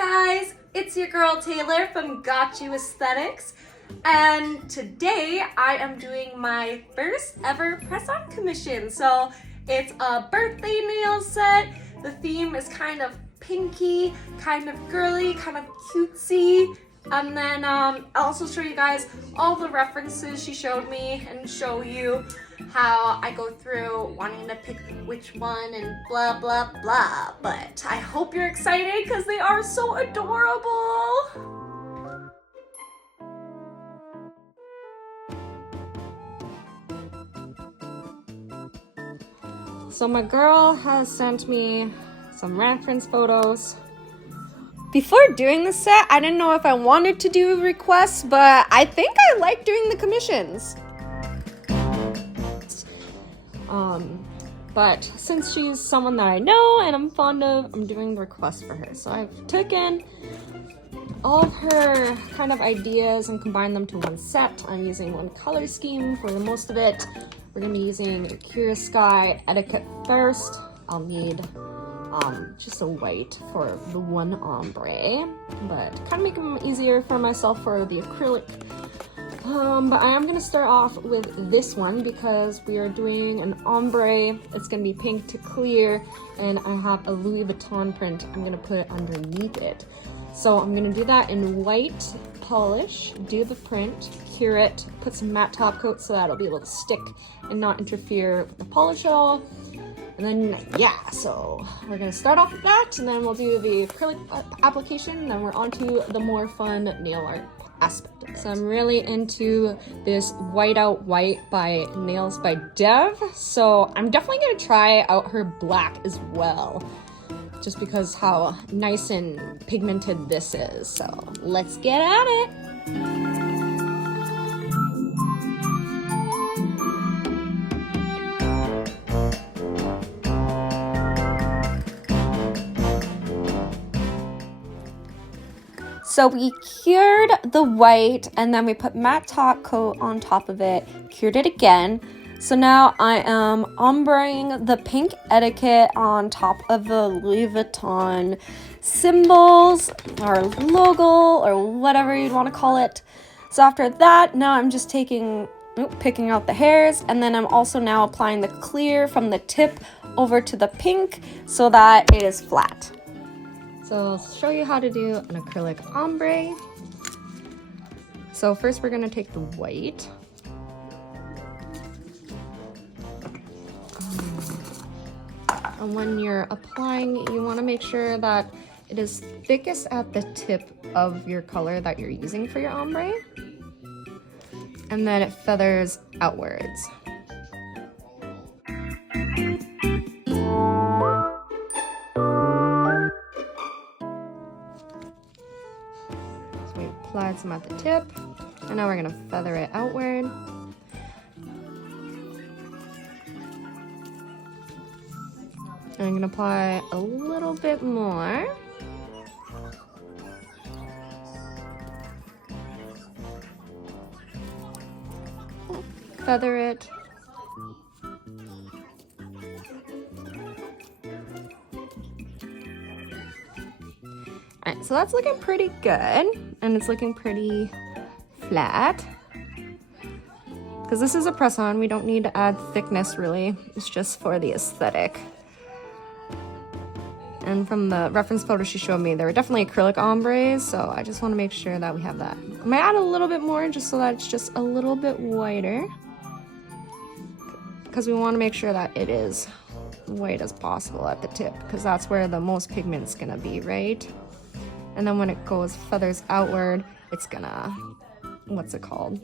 guys, it's your girl Taylor from Got You Aesthetics, and today I am doing my first ever press-on commission. So it's a birthday nail set. The theme is kind of pinky, kind of girly, kind of cutesy. And then I'll also show you guys all the references she showed me and show you how I go through wanting to pick which one and blah blah blah. But I hope you're excited because they are so adorable. So my girl has sent me some reference photos. Before doing the set, I didn't know if I wanted to do requests, but I think I like doing the commissions. But since she's someone that I know and I'm fond of, I'm doing the request for her. So I've taken all of her kind of ideas and combined them to one set. I'm using one color scheme for the most of it. We're gonna be using Curious Sky Etiquette first. I'll need just a white for the one ombre, but kind of make them easier for myself for the acrylic. But I am going to start off with this one because we are doing an ombre. It's going to be pink to clear, and I have a Louis Vuitton print I'm going to put underneath it. So I'm going to do that in white polish, do the print, cure it, put some matte top coat so that it'll be able to stick and not interfere with the polish at all. And then, yeah, so we're gonna start off with that, and then we'll do the acrylic application, and then we're on to the more fun nail art aspect of it. So I'm really into this White Out White by Nails by Dev, so I'm definitely gonna try out her black as well, just because how nice and pigmented this is. So let's get at it. So we cured the white and then we put matte top coat on top of it, cured it again. So now I am ombreing the pink Etiquette on top of the Louis Vuitton symbols or logo or whatever you'd want to call it. So after that, now I'm just picking out the hairs, and then I'm also now applying the clear from the tip over to the pink so that it is flat. So I'll show you how to do an acrylic ombre. So first we're going to take the white. And when you're applying, you want to make sure that it is thickest at the tip of your color that you're using for your ombre. And then it feathers outwards. Applied some at the tip, and now we're going to feather it outward. And I'm going to apply a little bit more. Feather it. Alright, so that's looking pretty good, and it's looking pretty flat. Because this is a press-on, we don't need to add thickness really, it's just for the aesthetic. And from the reference photo she showed me, there were definitely acrylic ombres, so I just want to make sure that we have that. I might add a little bit more just so that it's just a little bit whiter, because we want to make sure that it is white as possible at the tip, because that's where the most pigment's gonna be, right? And then when it goes feathers outward, it's gonna, what's it called?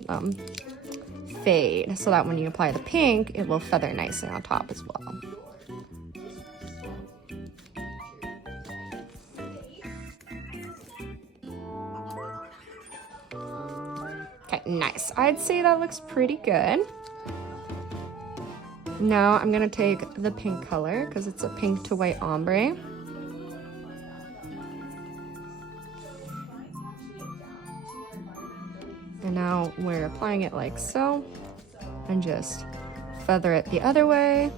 Fade, so that when you apply the pink, it will feather nicely on top as well. Okay, nice. I'd say that looks pretty good. Now I'm gonna take the pink color, because it's a pink to white ombre. And now we're applying it like so, and just feather it the other way.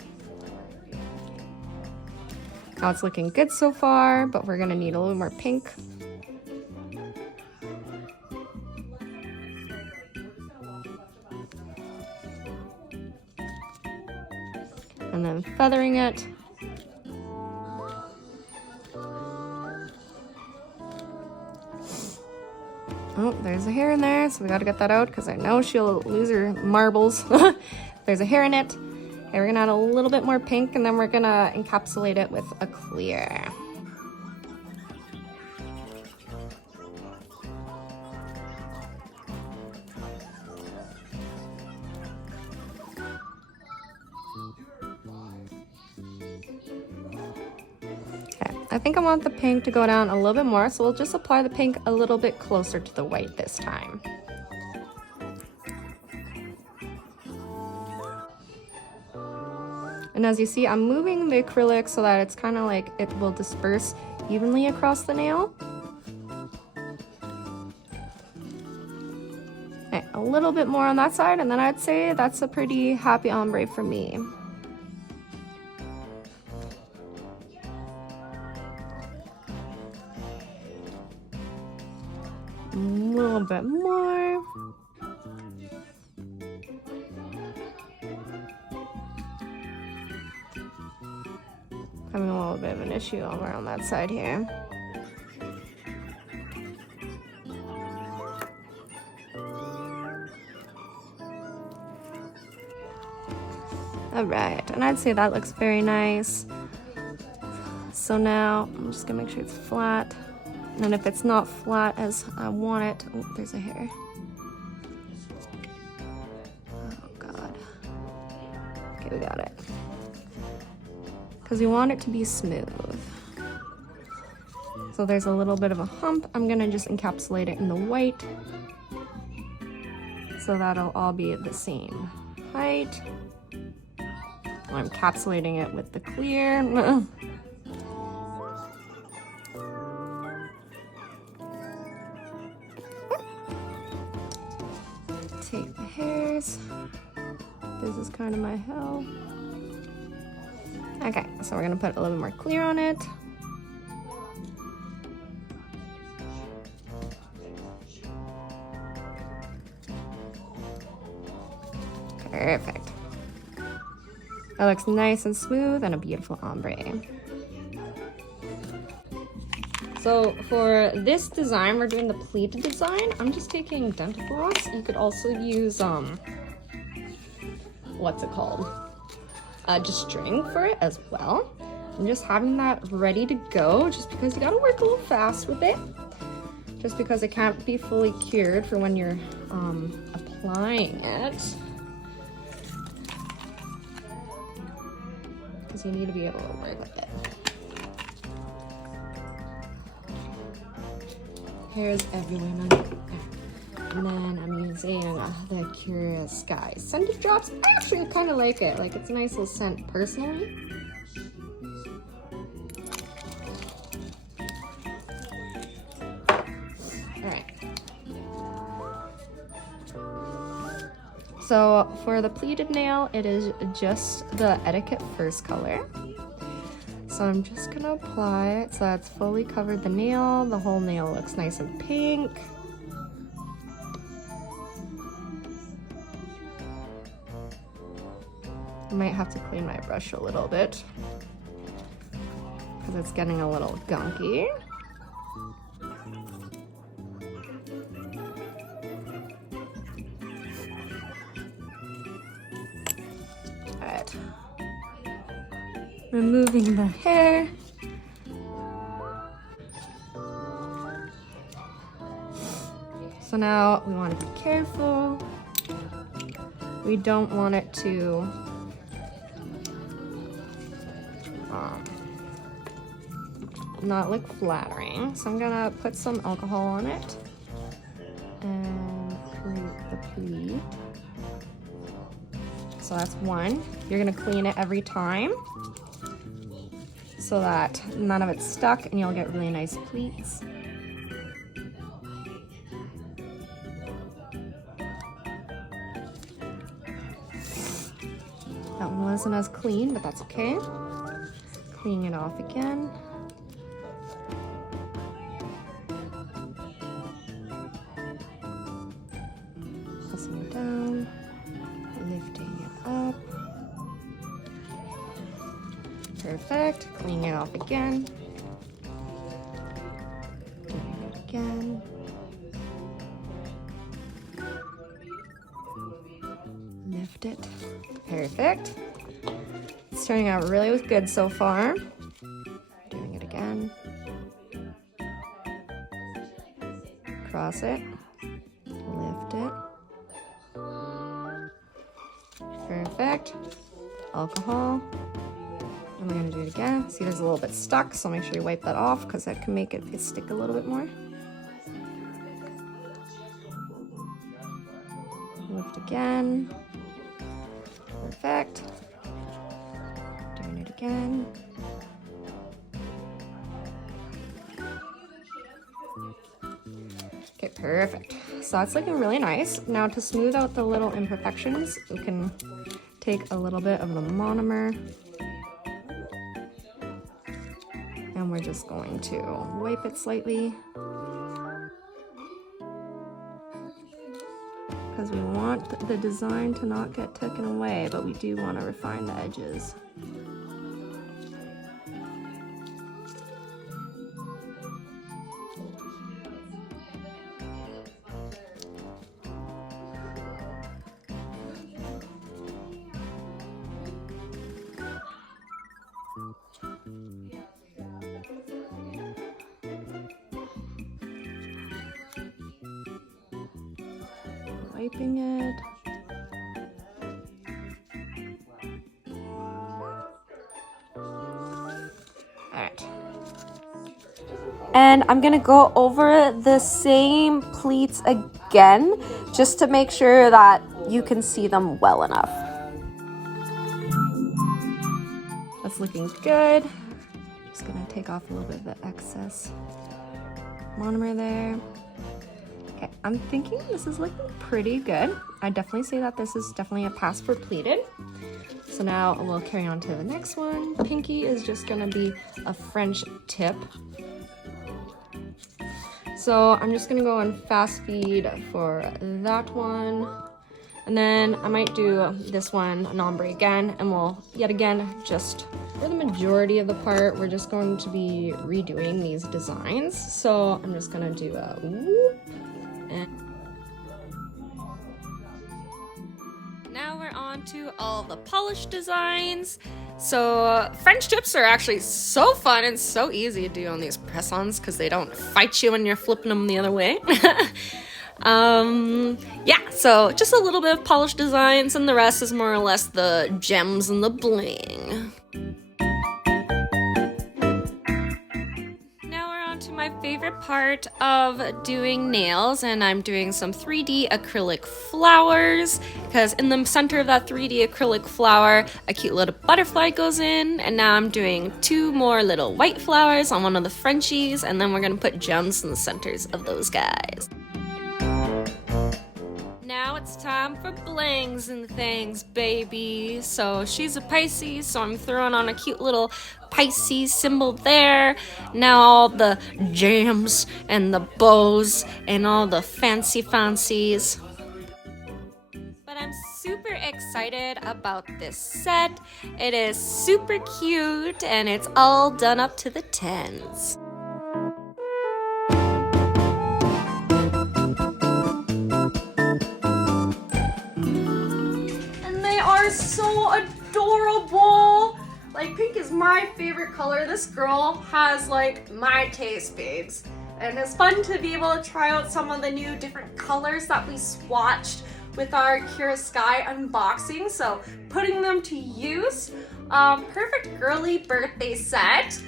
Now it's looking good so far, but we're gonna need a little more pink and then feathering it. Oh, there's a hair in there, so we gotta get that out because I know she'll lose her marbles. There's a hair in it. Okay, we're gonna add a little bit more pink and then we're gonna encapsulate it with a clear. I think I want the pink to go down a little bit more, so we'll just apply the pink a little bit closer to the white this time. And as you see, I'm moving the acrylic so that it's kind of like it will disperse evenly across the nail. Okay, a little bit more on that side, and then I'd say that's a pretty happy ombre for me. A little bit more. Having a little bit of an issue over on that side here. All right, and I'd say that looks very nice. So now I'm just gonna make sure it's flat. And if it's not flat as I want it, oh, there's a hair. Oh God. Okay, we got it. Because we want it to be smooth. So there's a little bit of a hump. I'm gonna just encapsulate it in the white. So that'll all be the same height. I'm encapsulating it with the clear. Take the hairs. This is kind of my hell. Okay, so we're gonna put a little bit more clear on it. Perfect. That looks nice and smooth and a beautiful ombre. So for this design, we're doing the pleated design. I'm just taking dental floss. You could also use, what's it called? Just string for it as well. I'm just having that ready to go just because you gotta work a little fast with it. Just because it can't be fully cured for when you're applying it. Because you need to be able to work with it. Hairs everywhere, man. And then I'm using the Curious Sky scented drops. I actually kind of like it. Like, it's a nice little scent personally. Alright. So for the pleated nail, it is just the Etiquette first color. So I'm just gonna apply it so that's fully covered the nail. The whole nail looks nice and pink. I might have to clean my brush a little bit because it's getting a little gunky. Alright. Removing the hair. So now we want to be careful. We don't want it to not look flattering. So I'm gonna put some alcohol on it and create the pleat. So that's one. You're gonna clean it every time so that none of it's stuck and you'll get really nice pleats. That one wasn't as clean, but that's okay. Cleaning it off again. Pressing it down, lifting it up. Perfect. Cleaning it off again. Doing it again. Lift it. Perfect. It's turning out really good so far. Doing it again. Cross it. Lift it. Perfect. Alcohol. And we're gonna do it again. See, there's a little bit stuck, so make sure you wipe that off because that can make it stick a little bit more. Lift again. Perfect. Doing it again. Okay, perfect. So that's looking really nice. Now to smooth out the little imperfections, we can take a little bit of the monomer and we're just going to wipe it slightly because we want the design to not get taken away, but we do want to refine the edges. Wiping it. Alright. And I'm gonna go over the same pleats again, just to make sure that you can see them well enough. That's looking good. Just gonna take off a little bit of the excess monomer there. Okay, I'm thinking this is looking pretty good. I definitely say that this is definitely a pass for pleated. So now we'll carry on to the next one. Pinky is just gonna be a French tip. So I'm just gonna go on fast feed for that one. And then I might do this one, an ombre again, and we'll, yet again, just for the majority of the part, we're just going to be redoing these designs. So I'm just gonna do a whoop. And now we're on to all the polished designs. So French tips are actually so fun and so easy to do on these press-ons because they don't fight you when you're flipping them the other way. Yeah, so just a little bit of polished designs and the rest is more or less the gems and the bling. My favorite part of doing nails, and I'm doing some 3D acrylic flowers because in the center of that 3D acrylic flower a cute little butterfly goes in, and now I'm doing 2 more little white flowers on one of the Frenchies, and then we're gonna put gems in the centers of those guys. Now it's time for blings and things, baby. So she's a Pisces, so I'm throwing on a cute little Pisces symbol there. Now all the jams and the bows and all the fancies. But I'm super excited about this set. It is super cute and it's all done up to the 10s. So adorable. Like, pink is my favorite color. This girl has like my taste, babes, and it's fun to be able to try out some of the new different colors that we swatched with our Kira Sky unboxing. So putting them to use. Perfect girly birthday set.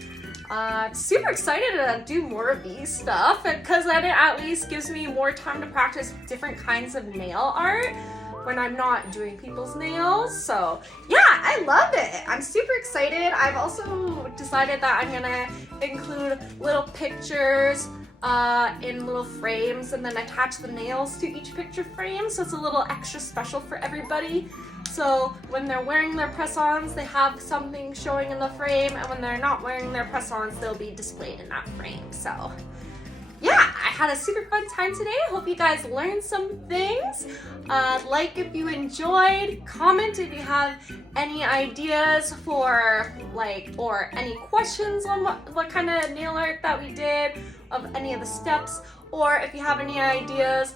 Super excited to do more of these stuff because then it at least gives me more time to practice different kinds of nail art when I'm not doing people's nails. So yeah, I love it. I'm super excited. I've also decided that I'm gonna include little pictures in little frames and then attach the nails to each picture frame, so it's a little extra special for everybody. So when they're wearing their press-ons, they have something showing in the frame, and when they're not wearing their press-ons, they'll be displayed in that frame. So yeah, I had a super fun time today. Hope you guys learned some things. Like if you enjoyed, comment if you have any ideas for or any questions on what kind of nail art that we did, of any of the steps, or if you have any ideas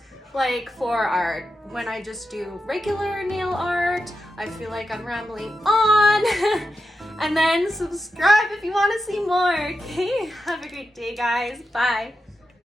for when I just do regular nail art. I feel like I'm rambling on. And then subscribe if you want to see more. Okay, have a great day, guys. Bye.